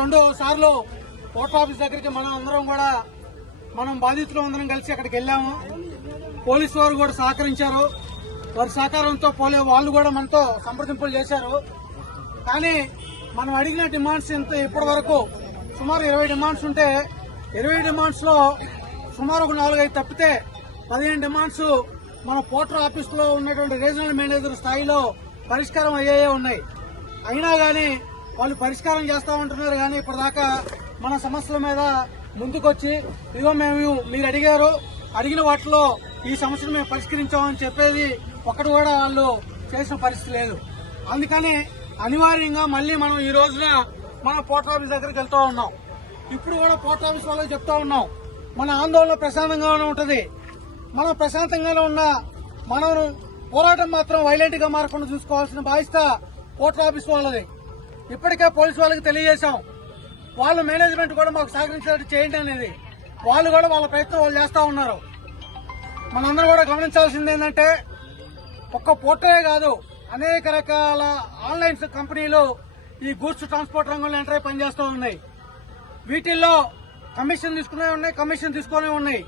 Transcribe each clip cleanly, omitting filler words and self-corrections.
2 సార్లు post office దగ్గరికి మనం అందరం కూడా బాధితులు అందరం కలిసి అక్కడికి వెళ్ళాము. పోలీసు వారు కూడా సహకరించారు. వారి సహకారంతో వాళ్ళు కూడా మనతో సంప్రదింపులు చేశారు. కానీ మనం అడిగిన డిమాండ్స్ ఇప్పటి వరకు సుమారు 20 డిమాండ్స్ ఉంటే 20 డిమాండ్స్ లో సుమారు ఒక 4-5 తప్పితే 15 డిమాండ్స్ మన పోర్టర్ ఆఫీస్ లో ఉన్నటువంటి రీజనల్ మేనేజర్ స్థాయిలో పరిష్కారం అయ్యాయే ఉన్నాయి. అయినా గానీ వాళ్ళు పరిష్కారం చేస్తా ఉంటున్నారు. కానీ ఇప్పటిదాకా మన సమస్యల మీద ముందుకొచ్చి ఇదిగో మీరు అడిగిన వాటిలో ఈ సమస్యను మేము పరిష్కరించామని చెప్పేది ఒకటి కూడా వాళ్ళు చేసిన పరిస్థితి లేదు. అందుకని అనివార్యంగా మళ్లీ మనం ఈ రోజున మన పోస్ట్ ఆఫీస్ దగ్గరికి వెళ్తూ ఉన్నాం. ఇప్పుడు కూడా పోస్ట్ ఆఫీస్ వాళ్ళకి చెప్తా ఉన్నాం, మన ఆందోళన ప్రశాంతంగానే ఉంటది. మనం ప్రశాంతంగానే ఉన్నా మనం పోరాటం మాత్రం వైలెంట్ గా మారకుండా చూసుకోవాల్సిన బాధ్యత పోస్ట్ ఆఫీస్ వాళ్ళది. ఇప్పటికే పోలీసు వాళ్ళకి తెలియజేశాం. వాళ్ళ మేనేజ్మెంట్ కూడా మాకు సహకరించేటట్టు చేయండి అనేది వాళ్ళు కూడా వాళ్ళ ప్రయత్నం వాళ్ళు చేస్తా ఉన్నారు. మనందరూ కూడా గమనించాల్సింది ఏంటంటే ఒక్క పోర్టరే కాదు, అనేక రకాల ఆన్లైన్ కంపెనీలు ఈ గూడ్స్ ట్రాన్స్పోర్ట్ రంగంలో ఎంటర్ అయి పనిచేస్తూ ఉన్నాయి. వీటిల్లో కమిషన్ తీసుకునే ఉన్నాయి, కమిషన్ తీసుకునే ఉన్నాయి.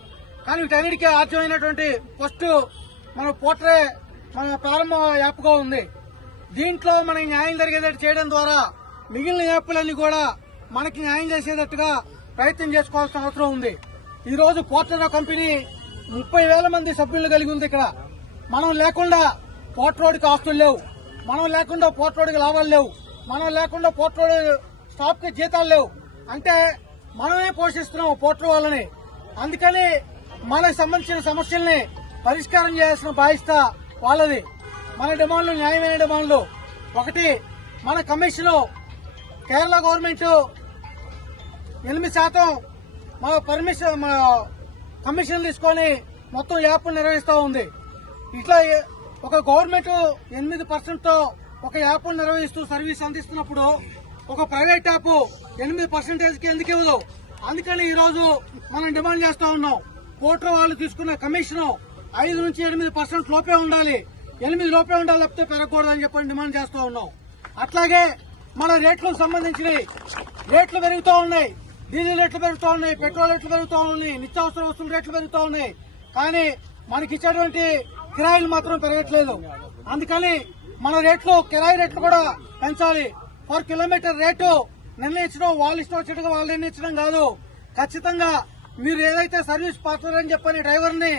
కానీ వీటన్నిటికీ ఆద్యమైనటువంటి ఫస్ట్ మన పోర్టరే మన ప్రారంభ యాప్ గా ఉంది. దీంట్లో మనకి న్యాయం జరిగేటట్టు చేయడం ద్వారా మిగిలిన యాప్లన్నీ కూడా మనకి న్యాయం చేసేటట్టుగా ప్రయత్నం చేసుకోవాల్సిన అవసరం ఉంది. ఈ రోజు పోర్టర్ కంపెనీ 30,000 మంది సభ్యులు కలిగి ఉంది. ఇక్కడ మనం లేకుండా పోర్ట్ రోడ్డుకి ఆస్తులు లేవు, మనం లేకుండా పోర్ట్ రోడ్డుకి లాభాలు లేవు, మనం లేకుండా పోర్ట్ రోడ్ స్టాఫ్ కి జీతాలు లేవు. అంటే మనమే పోషిస్తున్నాం పోర్ట్ వాళ్ళని. అందుకని మనకు సంబంధించిన సమస్యల్ని పరిష్కారం చేయాల్సిన బాధ్యత వాళ్ళది. మన డిమాండ్లు న్యాయమైన డిమాండ్లు. ఒకటి, మన కమిషన్ కేరళ గవర్నమెంట్ 8% మన కమిషన్ తీసుకొని మొత్తం యాప్ నిర్వహిస్తూ ఉంది. ఇట్లా ఒక గవర్నమెంట్ 8% తో ఒక యాప్ నిర్వహిస్తూ సర్వీస్ అందిస్తున్నప్పుడు ఒక ప్రైవేట్ యాప్ 8% కి ఎందుకు ఇవ్వదు? అందుకని ఈ రోజు మనం డిమాండ్ చేస్తా ఉన్నాం, పోర్టర్ వాళ్ళు తీసుకున్న కమిషన్ 5 నుంచి 8% లోపే ఉండాలి, 8 లోపే ఉండాలి, లేకపోతే పెరగకూడదని చెప్పని డిమాండ్ చేస్తా ఉన్నాం. అట్లాగే మన రేట్లకు సంబంధించిన రేట్లు పెరుగుతూ ఉన్నాయి. డీజిల్ రేట్లు పెరుగుతూ ఉన్నాయి, పెట్రోల్ రేట్లు పెరుగుతూ ఉన్నాయి, నిత్యావసర వస్తువుల రేట్లు పెరుగుతూ ఉన్నాయి. కానీ మనకి ఇచ్చేటువంటి కిరాయిలు మాత్రం పెరగట్లేదు. అందుకని మన కిరాయి రేట్లు కూడా పెంచాలి. పర్ కిలోమీటర్ రేటు నిర్ణయించడం వాళ్ళు ఇష్టం వచ్చేట్టుగా వాళ్ళు నిర్ణయించడం కాదు. ఖచ్చితంగా మీరు ఏదైతే సర్వీస్ పార్ట్నర్ అని చెప్పని డ్రైవర్ ని